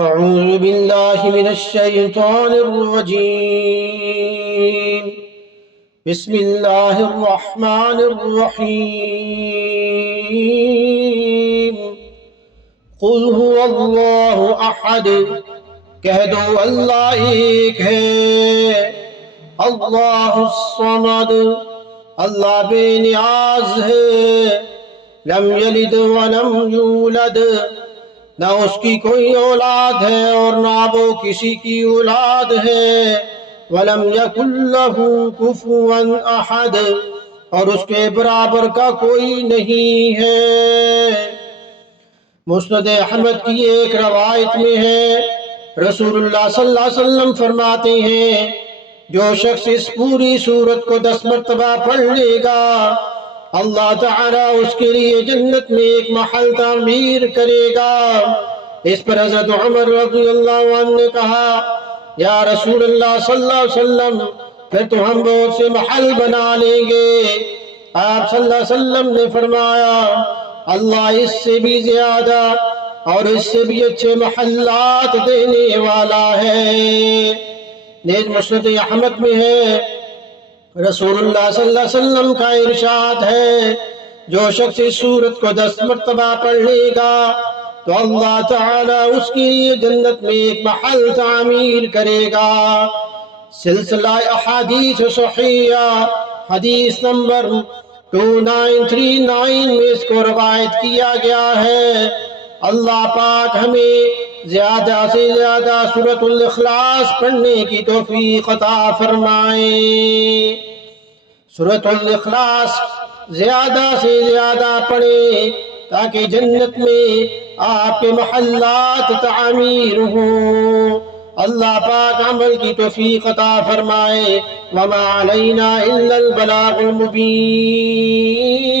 أعوذ بالله من الشيطان الرجيم. بسم الله الرحمن الرحیم. قل هو اللہ احد، کہہ دو اللہ ایک ہے. اللہ الصمد، اللہ بے نیاز ہے. لم یلد ولم یولد، نہ اس کی کوئی اولاد ہے اور نہ وہ کسی کی اولاد ہے. وَلَمْ يَكُنْ لَهُ كُفُوًا أَحَدٌ، اور اس کے برابر کا کوئی نہیں ہے. مسند احمد کی ایک روایت میں ہے، رسول اللہ صلی اللہ علیہ وسلم فرماتے ہیں جو شخص اس پوری سورت کو 10 مرتبہ پڑھ لے گا، اللہ تعالیٰ اس کے لیے جنت میں ایک محل تعمیر کرے گا. اس پر حضرت عمر رضی اللہ عنہ نے کہا، یا رسول اللہ صلی اللہ علیہ وسلم، پھر تو ہم بہت سے محل بنا لیں گے. آپ صلی اللہ علیہ وسلم نے فرمایا، اللہ اس سے بھی زیادہ اور اس سے بھی اچھے محلات دینے والا ہے. نیز مسند احمد میں ہے، رسول اللہ صلی اللہ علیہ وسلم کا ارشاد ہے، جو شخص اس سورت کو 10 مرتبہ پڑھ لے گا تو اللہ تعالیٰ اس کے لیے جنت میں ایک محل تعمیر کرے گا. سلسلہ احادیث صحیحہ حدیث نمبر 2939 میں اس کو روایت کیا گیا ہے. اللہ پاک ہمیں زیادہ سے زیادہ سورۃ الاخلاص پڑھنے کی توفیق عطا فرمائے. سورۃ الاخلاص زیادہ سے زیادہ پڑھیں تاکہ جنت میں آپ کے محلات تعمیر ہوں. اللہ پاک عمل کی توفیق عطا فرمائے. وما علینا الا البلاغ المبین.